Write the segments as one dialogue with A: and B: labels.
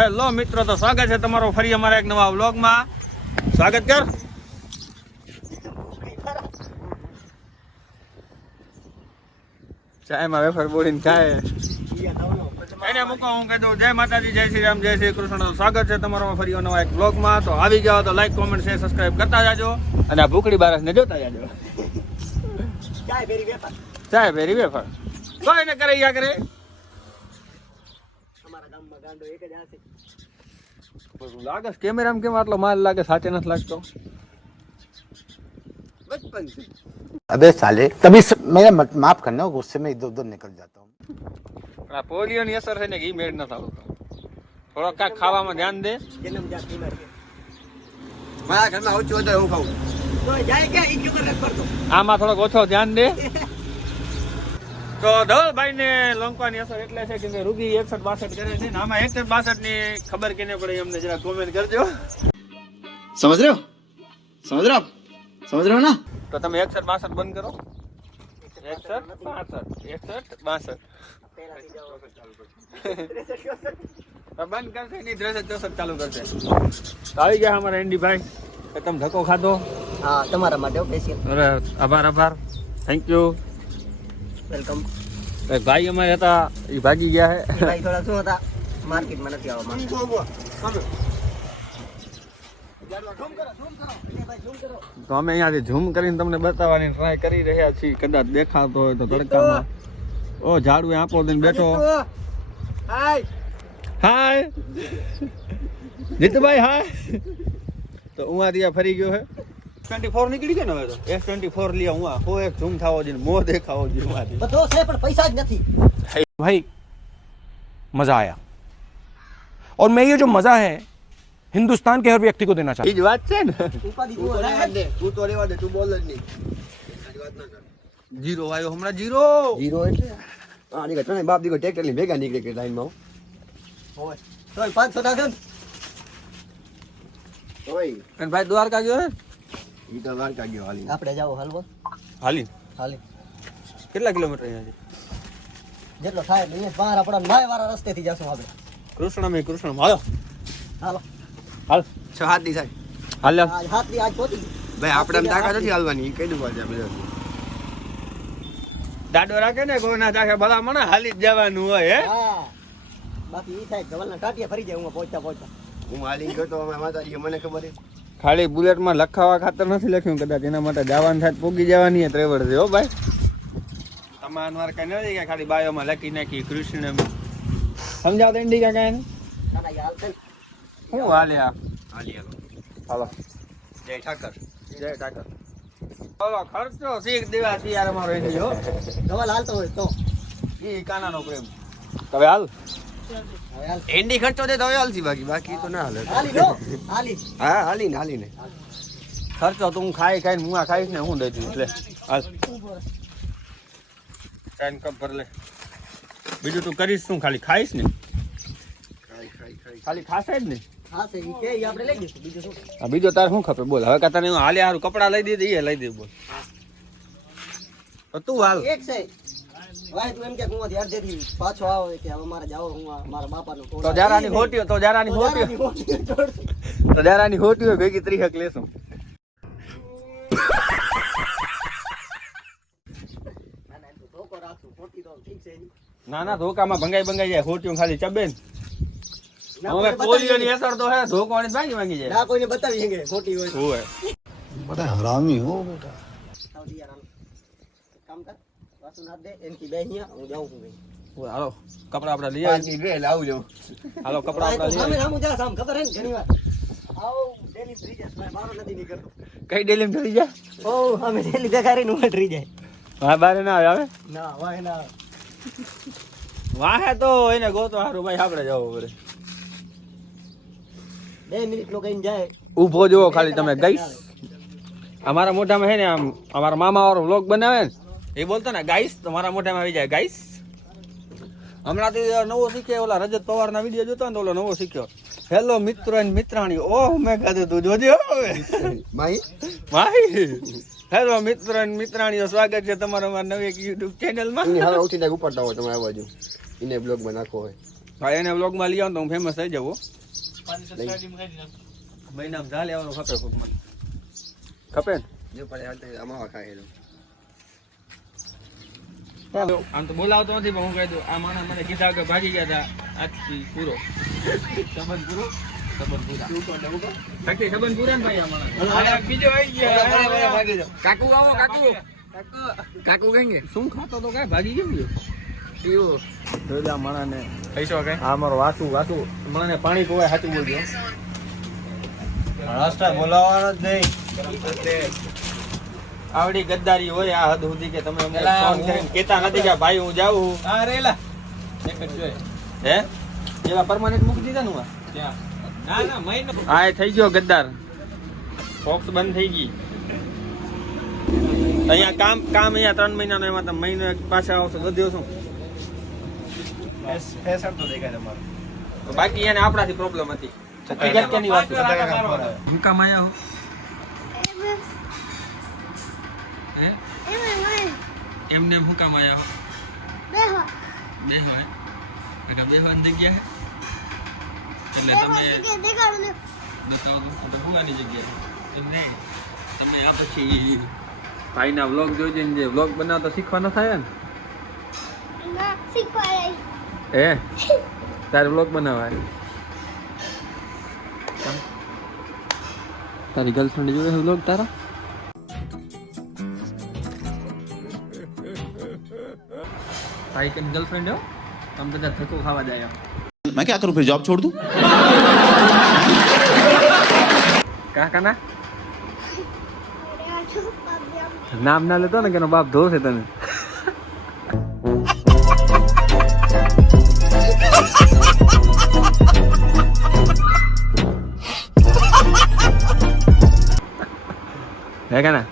A: Hello મિત્રો તો સ્વાગત છે તમારો ફરી અમારા એક નવા વ્લોગમાં. સ્વાગત કર. ચાયમાં વેફર બોલીને ખાય. એને મૂકો હું કહી દઉં જય માતાજી જય શ્રી રામ જય શ્રી કૃષ્ણ. સ્વાગત છે તમારો ફરી નવા એક વ્લોગમાં. તો આવી જાઓ તો લાઈક કોમેન્ટ શેર સબસ્ક્રાઇબ કરતા જાજો. અને આ ભૂખડી બારસને જોતા જાજો.
B: ચાય ભેરી વેફર.
A: ચાય ભેરી વેફર. કોઈ ને કરે યા કરે?
B: અમારા ગામમાં ગાંડો એક જ હશે
A: લાગે છે કેમેરામાં કેમ આટલો માલ લાગે સાચે નથી લાગતો
B: બચપન से
C: अबे साले तभी स... मेरा मत, माफ करना गुस्से में इधर उधर निकल जाता हूँ
A: પણ આ પોલિયોની અસર છે ને કે ઈ મેળ નથી આવતો થોડોક કાંઈક ખાવામાં ધ્યાન દે
B: જન્મજાત બીમાર છે
D: મારા ઘરમાં ઓછું વધારે હું ખાઉં
B: તો જાય ક્યાં ઈ ખબર નથી પડતો
A: આમાં થોડોક ઓછો ધ્યાન દે તો ધવલભાઈ ને લોંકવાની અસર એટલે છે કે રૂબી એકસઠ બાસઠ કરે છે ને આમાં એકસઠ બાસઠની ખબર કેને પડે એ અમને જરા કોમેન્ટ કરજો.
D: સમજ રહ્યો? સમજ રહ્યો સમજ રહ્યો ના?
A: તો તમે એકસઠ બાસઠ બંધ કરો. એકસઠ બાસઠ. એકસઠ બાસઠ. બંધ કરશે નહીં ત્રેસઠ ચોસઠ ચાલુ કરશે. આવી ગયા અમારા એન્ડી ભાઈ કે તમે ધક્કો ખાધો?
B: હા તમારા માટે
A: અરે આભાર આભાર. થેન્ક યુ
B: વેલકમ
A: ભાઈ અમારે હતા એ ભાગી ગયા છે
B: ભાઈ થોડા શું હતા? માર્કેટમાં નથી આવવા
A: તો અમે અહીંયાથી ઝૂમ કરીને તમને બતાવવાની ટ્રાય કરી રહ્યા છીએ. કદાચ દેખાતો હોય તો તડકામાં. ઓ ઝાડુ આપો દઈને બેઠો.
B: હાય
A: હાય જીતુભાઈ હાય તો આ ફરી ગયો હે? ટ્વેન્ટી ફોર નીકળી ગયો ને હવે તો એસ ટ્વેન્ટી ફોર લિયા હું આ હો એક ઝૂમ થવો જોઈએ મોં દેખાવો જોઈએ હું આથી
B: બધો છે પણ પૈસા જ નથી
E: भाई मज़ा आया और मैं ये जो मज़ा है हिंदुस्तान के हर व्यक्ति को देना चाहता
A: એ જ વાત છે ને
B: ઉપાધિ
D: તું તો
B: જુઓ
D: રહેવા જ દે તું તો રહેવા દે તું બોલ જ નહીં તારી વાત ના કર
A: જીરો આવ્યો હમણાં જીરો
D: જીરો એટલે હા નીકળ તને બાપ દીકરો ટ્રેક્ટર ની ભેગા નીકળે કે લાઈનમાં
B: હોય તો પાંચસો ના છે ને
D: ઓય
A: અને ભાઈ દ્વારકા ગયો હે
D: ઈ તો વાર કાઢ્યો હાલી
B: આપણે જાઓ હલવો.
A: હાલી.
B: હાલી.
A: કેટલા કિલોમીટર અહીંયાથી
B: જેટલો થાય એટલે અહીંયા બહાર આપણા નાય વાળા રસ્તેથી જશું આપણે.
A: કૃષ્ણ મેં કૃષ્ણ. હાલો.
B: હાલો.
A: હાલ.
D: છ હાથની સાહેબ.
A: હાલ
B: હાથ હાથની આજ પહોંચી
D: ભાઈ આપણે તાકાત નથી હાલવાની કઈ દઉં આજે આપણે.
A: દાડો રાખે ને કોઈ ના રાખે ભલા મને હાલી જ જવાનું હોય હે?
B: હા. બાકી ઈ થાય જવાના ટાટિયા ફરી જાય હું પહોંચતા પહોંચતા
D: હું હાલી ગયો તો અમે માતાજી મને ખબર છે
A: ખાલી બુલેટમાં લખાવા ખાતર નથી લખ્યું કદાચ. એના માટે જવાનું થાય પોગી જવાની ત્રેવડ છે હો ભાઈ. તમારા અનવાર કઈ નથી કે ખાલી બાયોમાં લખી નાખી કૃષ્ણ. સમજાવ એન્ડી કે કાંઈ. શું હાલે આ?
D: હાલી. હાલો જય ઠાકર.
A: જય ઠાકર. ચાલો ખર્ચો શીખ દેવા તૈયાર અમારો એને જો
B: હાલતો હોય તો.
A: એ કાનાનો પ્રેમ. તમે
B: હવે હાલ.
D: એન્ડી ખર્ચો દે તો હવે બાકી બાકી તો ના હાલે.
B: હાલી લો હાલી.
D: હા હાલી ને હાલી ને
A: ખર્ચો તું ખાઈ ખાઈને આ ખાઈશ ને હું દઈ દઈશ એટલે હાલ. ટાઈમ કપ ભર લે. બીજું તું કરીશ શું ખાલી ખાઈશ ને? ખાલી ખાશે જ ને?
B: હા બીજું
A: તાર શું ખપે? બોલ હવે કાતા હું હાલે હારું કપડા લઈ દે એ લઈ દે બોલ. તો તું હાલ.
B: એક છે. ભાઈ ના ના
A: ધોકામાં ભંગાઈ ભંગાઈ જાય હોટીઓ ખાલી ચબે હવે અસર તો હે ધોકાવાની ભાગી ભાગી જાય.
B: ના કોઈને બતાવી શકે હોટી બધા હરામી હો બેટા. બે અહીંયા હું જાઉં છું ભાઈ.
A: હાલો કપડા આપડા લઈ
D: આવી
A: બે
D: લાવું બે
A: હાલો કપડા આપડા લઈ
B: સામે
A: આવીએ
B: જા સામ ખબર હે ને ઘણી વાર. આવો ડેલી ફ્રી જાય ભાઈ મારો નથી નીકળતો.
A: કઈ ડેલી ચડી જાય?
B: ઓ અમે ડેલી ભેગા નું મટરી જાય.
A: હા બારે ના આવે
B: ના વાહ ના
A: વાહે તો એને ગોતો હારું ભાઈ આપણે જવું પડે.
B: બે મિનિટ લોકો જાય.
A: ઊભો જોવો ખાલી તમે ગાઈસ અમારા મોઢામાં છે ને આમ અમારા મામા વાળો વ્લોગ બનાવે ને એ બોલતો ને ગાઈસ તમારા મોઢામાં આવી જાય. ગાઈસ હમણાંથી નવો શીખ્યો ઓલા રજત પવારના વીડિયો જોતો ને તો ઓલો નવો શીખ્યો. હેલો મિત્રો અને મિત્રાણી. ઓહ મેં કીધું તું જોજો હવે.
D: માહી?
A: ભાઈ હેલો મિત્રો અને મિત્રાણીઓ સ્વાગત છે તમારું અમારા નવી એક યુટ્યુબ ચેનલમાં
D: એની હવે ઉઠીને ઉપાડતા હોય તમે આવવા જો એને બ્લોગમાં નાખો હોય.
A: ભાઈ એને વ્લોગમાં લઈ આવો તો હું ફેમસ થઈ જાવ. મહિનામાં ઝાલ લેવાનો ખપે. ખપે ને?
B: જો પડે હાલ તો અમાવા ખાય
A: આમ તો બોલાવતો નથી પણ હું કહી દઉં આ માણસ મને કીધા કે ભાગી ગયા હતા આજથી પૂરો. સંબંધ પૂરો સંબંધ પૂરા શક્તિ સંબંધ પૂરા ને ભાઈ આ આ બીજો આવી ગયા. કાકુ આવો કાકુ. કાકુ. કઈ શું ખાતો તો કઈ? ભાગી ગયો? પીવો જોઈલા માણસને પૈસો આ મારો વાસુ વાસુ મને પાણી પીવાય સાચું બોલજો.
B: બોલાવવાનો જ નહીં.
A: આવડી ગદ્દારી હોય આ હદ સુધી કે તમે અમને ફોન કરીને કહેતા નથી કે ભાઈ હું જાઉં હા. રેલા એક જ જોઈએ. હે? એવા પરમાનન્ટ મૂકી દીધા ને ના ના મહિનો હા એ થઈ ગયો ગદ્દાર. બોક્સ બંધ થઈ ગઈ. અહીંયા કામ કામ અહીંયા ત્રણ મહિનાનો એમાં તમે મહિનો એક પાછા આવશો વધ્યો શું તો બાકી એને આપણાથી પ્રોબ્લેમ હતી. હકીકત કેની વાત છે? હું કામ આયા હું. હે? એમને એમ હોય કામ આયા હો? બેહો હે. આગળ બેહવાની જગ્યા હે? એટલે તમે બતાવો તો ભૂલાની જગ્યા નહીં. તમે આ પછી ભાઈના વ્લોગ જોજે ને જે વ્લોગ બનાવતા શીખવા ન થાય ને? હે? તારે વ્લોગ બનાવાય તારી ગર્લફ્રેન્ડ જોડે વ્લોગ તારા? તારી કેમ ગર્લફ્રેન્ડ હો તમે બધા ધક્કો ખાવા જાય
D: मैं क्या करूं फिर जॉब छोड़ दूं
A: કા કાના નામ ના લેતો ને કે એનો બાપ ધોશે તને હે કાના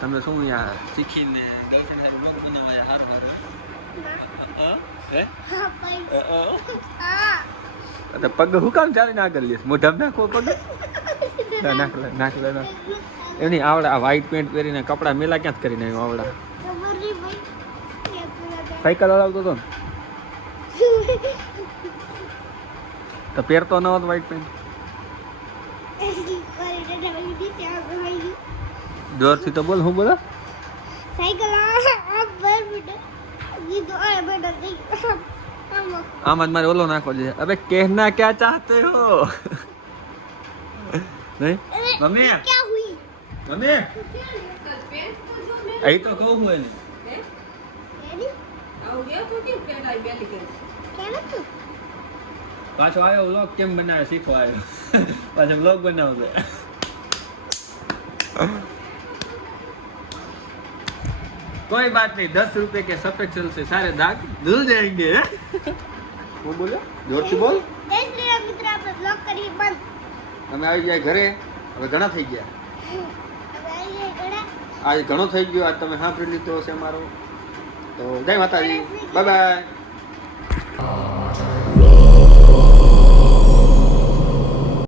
A: તમે શું યાર શીખીને ગર્લફ્રેન્ડ હે પગ હું કામ ચાલીને આગળ લઈશ મોઢામાં નાખો પગ? ના, નાખ લે નાખ એની આવડા વ્હાઈટ પેન્ટ પહેરીને કપડા મેલા ક્યાં કરીને આવ્યો આવડા? સાયકલ હલાવતો હતો ને? તો પહેરતો ન હોત વ્હાઈટ પેન્ટ જોરથી તો બોલ હું બોલો? આમ મારે ઓલો નાખવો છે અબે કહેના ક્યાં ચાહતે હો? નહીં? મમ્મી? મમ્મી? અહીં તો કહું હું એને. પાછો આવ્યો વ્લોગ કેમ બનાવે શીખવા આવ્યો પાછો વ્લોગ બનાવશે. कोई बात नहीं दस रुपए के सफेद चल से सारे दाग धुल जाएंगे वो बोले जोर से बोल અમે આવી ગયા ઘરે હવે ઘણા થઈ ગયા આજે ઘણો થઈ ગયો આજ તમે સાંભળી લીધો હશે અમારો તો જય માતાજી બાય બાય